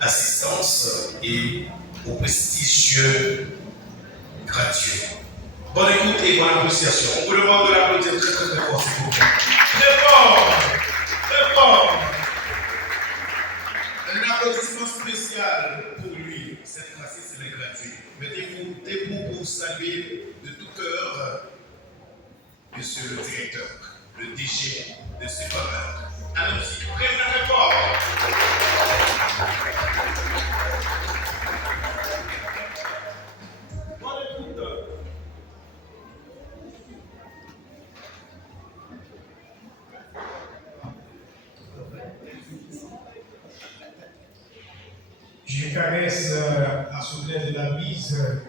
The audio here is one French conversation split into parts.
assistance et au prestigieux gratuit. Bonne écoute et bonne appréciation. On vous demande de l'applaudir très très très fort, s'il vous plaît. Très fort! Très fort! Un applaudissement spécial pour lui. Cette fois-ci, c'est le gratuit. Mettez-vous debout pour saluer de tout cœur monsieur le directeur, le DG de ce faveur. Allons-y, très très fort! Je caresse la souplesse de la bise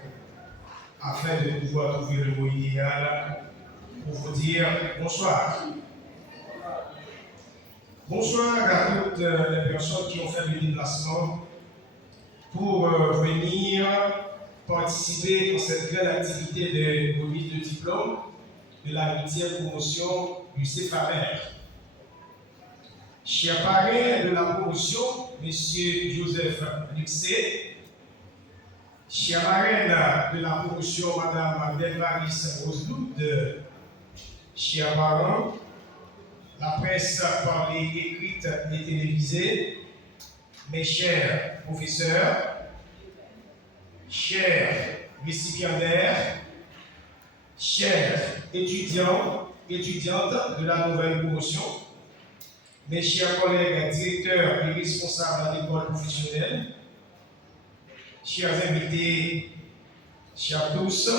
afin de pouvoir trouver le mot idéal pour vous dire bonsoir. Bonsoir à toutes les personnes qui ont fait le déplacement pour venir participer dans cette grande activité de remise de diplôme de la 8e promotion du CFAMER. Cher parrain de la promotion, M. Joseph Luxé, chère marraine de la promotion, Mme Delvaris Roseloud, chers parents, la presse parlée, écrite et télévisée, mes chers professeurs, chers récipiendaires, chers étudiants, étudiantes de la nouvelle promotion, mes chers collègues directeurs et responsables d'école professionnelle, chers invités, chers tous,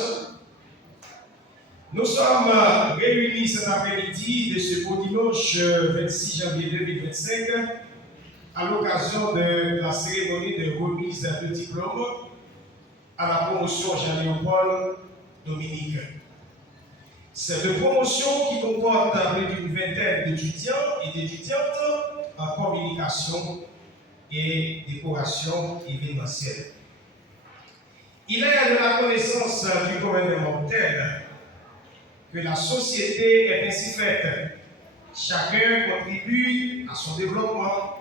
nous sommes réunis cet après-midi de ce beau dimanche 26 janvier 2025 à l'occasion de la cérémonie de remise de diplôme à la promotion Jean-Léopold Dominique. Cette promotion qui comporte plus d'une vingtaine d'étudiants et d'étudiantes en communication et décoration événementielle. Il est de la connaissance du gouvernement tel que la société est ainsi faite. Chacun contribue à son développement,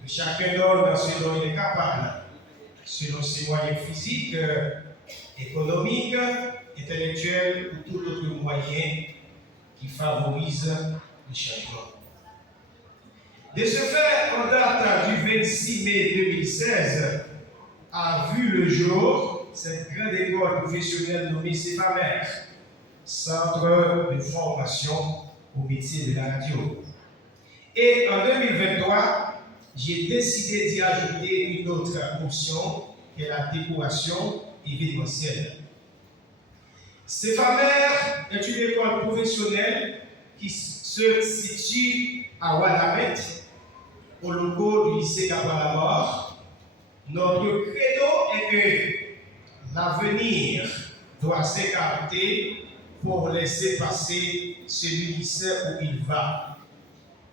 que chacun donne ce dont il est capable, selon ses moyens physiques, économiques, intellectuels ou tout autre moyen qui favorise le changement. De ce fait, en date du 26 mai 2016, a vu le jour cette grande école professionnelle nommée CFAMER, Centre de formation au métier de la radio. Et en 2023, j'ai décidé d'y ajouter une autre option qui est la décoration événementielle. CFAMER est une école professionnelle qui se situe à Ouaddamet, au locaux du lycée Gabalamor. Notre credo est que l'avenir doit s'écarter pour laisser passer celui qui sait où il va.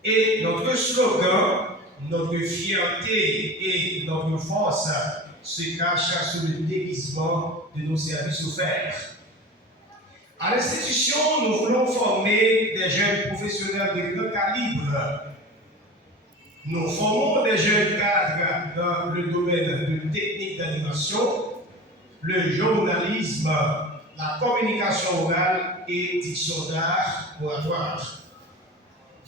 Et notre slogan, notre fierté et notre force se cachent sous le déguisement de nos services offerts. À l'institution, nous voulons former des jeunes professionnels de grand calibre. Nous formons des jeunes cadres dans le domaine de technique d'animation, le journalisme, la communication orale et diction d'art oratoire,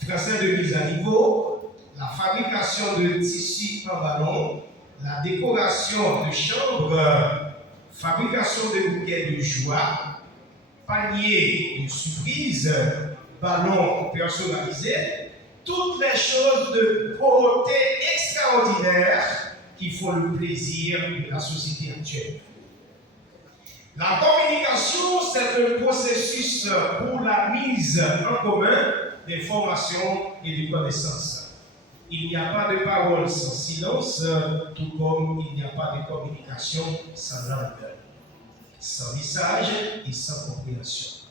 français de mise à niveau, la fabrication de tissus en ballon, la décoration de chambres, fabrication de bouquets de joie, paniers de surprise, ballons personnalisés, toutes les choses de beauté extraordinaire qui font le plaisir de la société actuelle. La communication, c'est un processus pour la mise en commun des formations et des connaissances. Il n'y a pas de parole sans silence, tout comme il n'y a pas de communication sans langue, sans message et sans compréhension.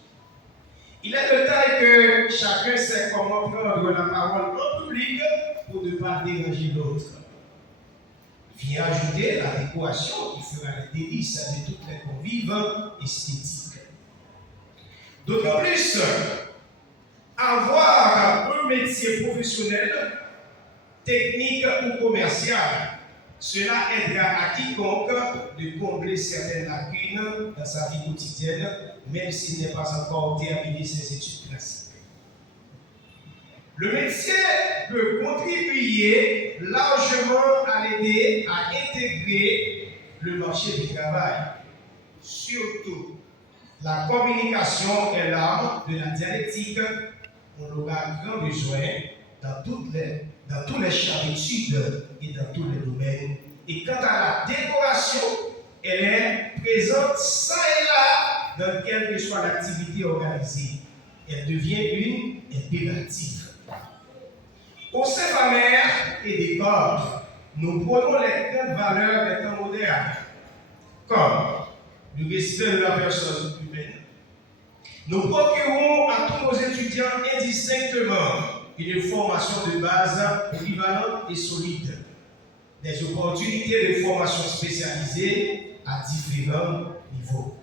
Il est de taille que chacun sait comment prendre la parole en public pour ne pas déranger l'autre. Vient ajouter la décoration qui fera les délices de toutes les convives esthétiques. D'autant plus, avoir un métier professionnel, technique ou commercial Cela aidera à quiconque de combler certaines lacunes dans sa vie quotidienne, même s'il n'est pas encore terminé ses études classiques. Le médecin peut contribuer largement à l'aider à intégrer le marché du travail. Surtout, la communication est l'art de la dialectique. On aura grand besoin dans tous les champs d'études et dans tous les domaines. Et quant à la décoration, elle est présente ça et là dans quelle que soit l'activité organisée. Elle devient une impérative. Au sein de mère et des corps, nous prenons les grandes valeurs des temps modernes, comme le respect de la personne humaine. Nous procurons à tous nos étudiants indistinctement une formation de base polyvalente et solide, des opportunités de formation spécialisée à différents niveaux,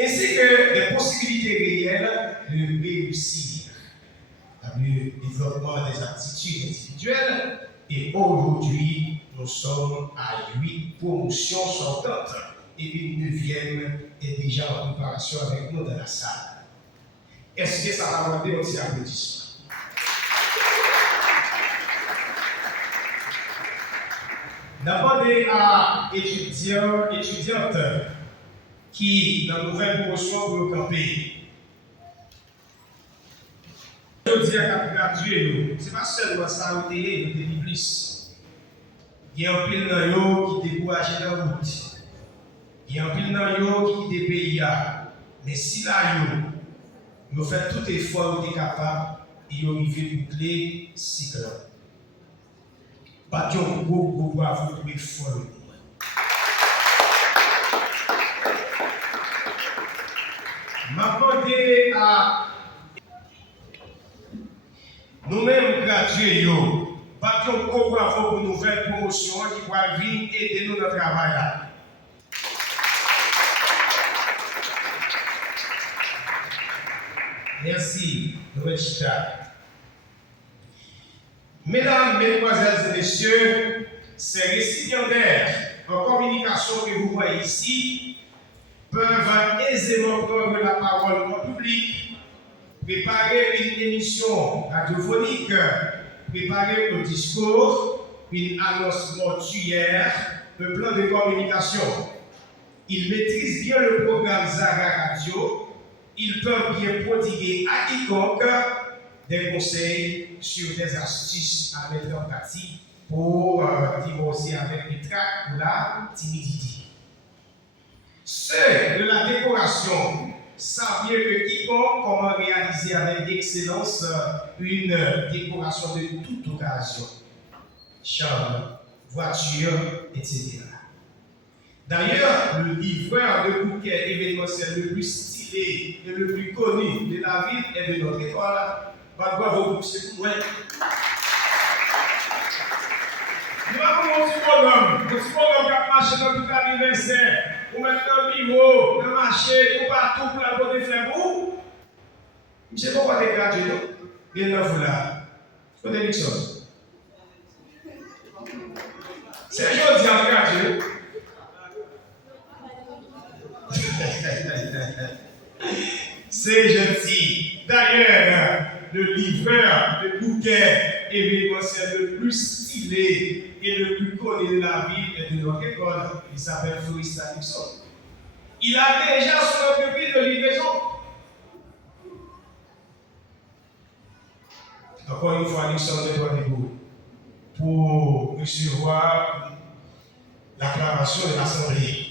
ainsi que des possibilités réelles de réussir le développement des aptitudes individuelles. Et aujourd'hui, nous sommes à 8 promotions sortantes et une 9e est déjà en préparation avec nous dans la salle. Est-ce que ça va demander un petit applaudissement? Demander à étudiants, étudiantes qui, dans la nouvelle promotion, vont camper. Je dis à graduer, ce n'est pas seulement ça où tu es, il plus. Il y a un pile dans yo qui décourage dans la route. Il y a un pile dans yo qui quitte le pays. Mais si là, vous faites tout effort où tu es capable, et vous arrivez à boucler cycle. Pas de gros bravo pour effort. M'apporter à nous-mêmes gradués, pas de gros bravo pour une nouvelle promotion qui va venir aider nous dans le travail. Merci, nouvelle chita. Mesdames, mesdemoiselles et messieurs, ces récipiendaires en communication que vous voyez ici peuvent aisément prendre la parole en public, préparer une émission radiophonique, préparer un discours, une annonce mortuaire, un plan de communication. Ils maîtrisent bien le programme Zara Radio. Ils peuvent bien prodiguer à quiconque des conseils sur des astuces à mettre en pratique pour divorcer avec les tracs ou la timidité. Ceux de la décoration savent mieux que quiconque comment réaliser avec excellence une décoration de toute occasion. Chambre, voiture, etc. D'ailleurs, le livreur de bouquets événementiel le plus stylé et le plus connu de la ville et de notre école, pas de bravo pour ce coup. Nous avons un petit bonhomme qui a marché dans tout l'anniversaire, ou maintenant au bureau, dans le marché, ou partout pour la bonne faire vous. Je ne sais pas pourquoi tu es gratuit, non? Il y a une là. C'est pas des choses. C'est aujourd'hui en gratuit. C'est gentil. D'ailleurs, le livreur de bouquets événementiel le plus stylé et le plus connu de la ville et de notre école, il s'appelle Floris Nixon. Il a déjà son entreprise de livraison. Encore une fois, nous sommes des doigts debout pour recevoir l'acclamation de l'Assemblée.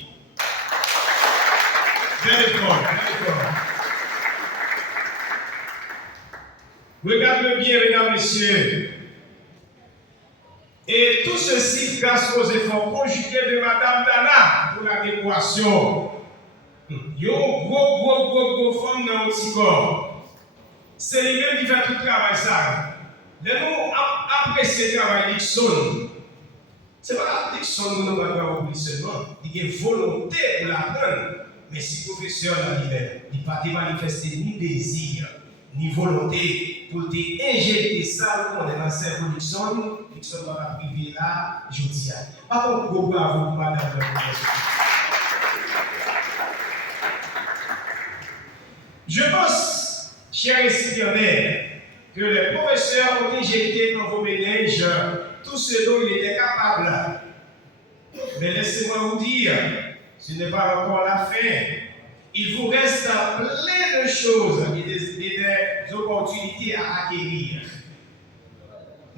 Belle école. Regardez bien, mesdames, messieurs. Et tout ceci grâce aux efforts conjugués de Madame Dana pour la décoration. Yo, gros femme dans le petit corps. C'est lui-même qui fait tout le travail, ça. Nous apprécions le travail Nixon. Ce n'est pas Nixon que nous avons oublié seulement. Il y a une volonté pour l'apprendre. Mais si le professeur il n'a pas manifesté ni désir, ni volonté pour t'injecter ça dans la cerveau Nixon va pas priver là, je dis. Par contre, gros bravo pour madame la professeure. Je pense, chers récipiendaires, que les professeurs ont injecté dans vos ménages tout ce dont ils étaient capables. Mais laissez-moi vous dire, ce n'est pas encore la fin. Il vous reste plein de choses et des opportunités à acquérir.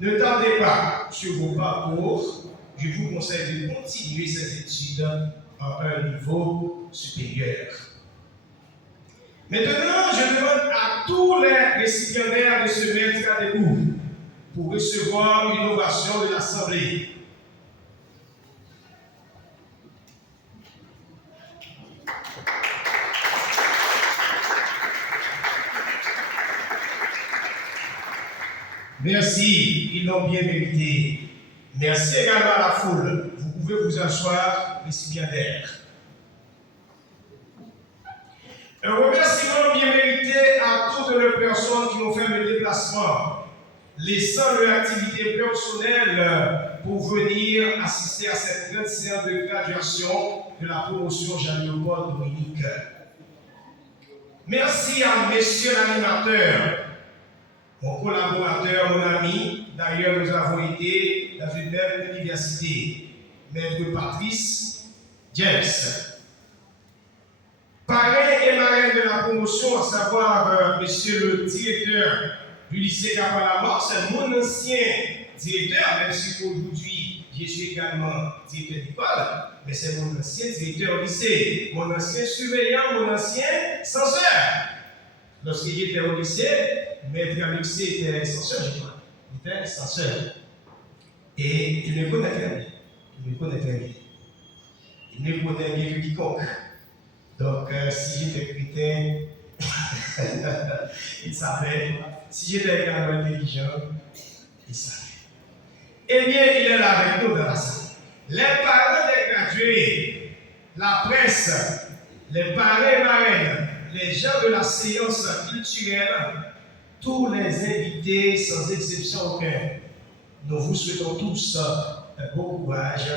Ne tardez pas sur vos parcours. Je vous conseille de continuer ces études à un niveau supérieur. Maintenant, je demande à tous les récipiendaires de se mettre à debout pour recevoir une ovation de l'Assemblée. Merci, ils l'ont bien mérité. Merci également à la foule. Vous pouvez vous asseoir, récipiendaires. Un remerciement bien mérité à toutes les personnes qui ont fait le déplacement, laissant leur activité personnelle pour venir assister à cette grande séance de graduation de la promotion Jean-Léopold Dominique. Merci à messieurs l'animateur, mon collaborateur, mon ami. D'ailleurs, nous avons été dans une même université. Maître Patrice James. Parrain et marraine de la promotion, à savoir monsieur le directeur du lycée Capalamor, c'est mon ancien directeur, même si aujourd'hui je suis également directeur d'école, mais c'est mon ancien directeur au lycée, mon ancien surveillant, mon ancien censeur. Lorsque j'étais au lycée, maître Alexis était censeur, je crois. Il était censeur. Et il me connaissait bien. Il me connaissait bien. Il me connaissait bien que quiconque. Donc, si j'étais chrétien, il savait. Si j'étais également intelligent, il savait. Eh bien, il est là avec nous dans la salle. Les parents des gradués, la presse, les parrains et marraines, les gens de la séance culturelle, tous les invités, sans exception aucune, nous vous souhaitons tous un bon courage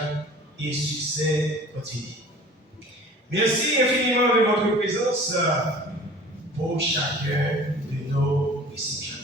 et succès continu. Merci infiniment de votre présence pour chacun de nos récipients.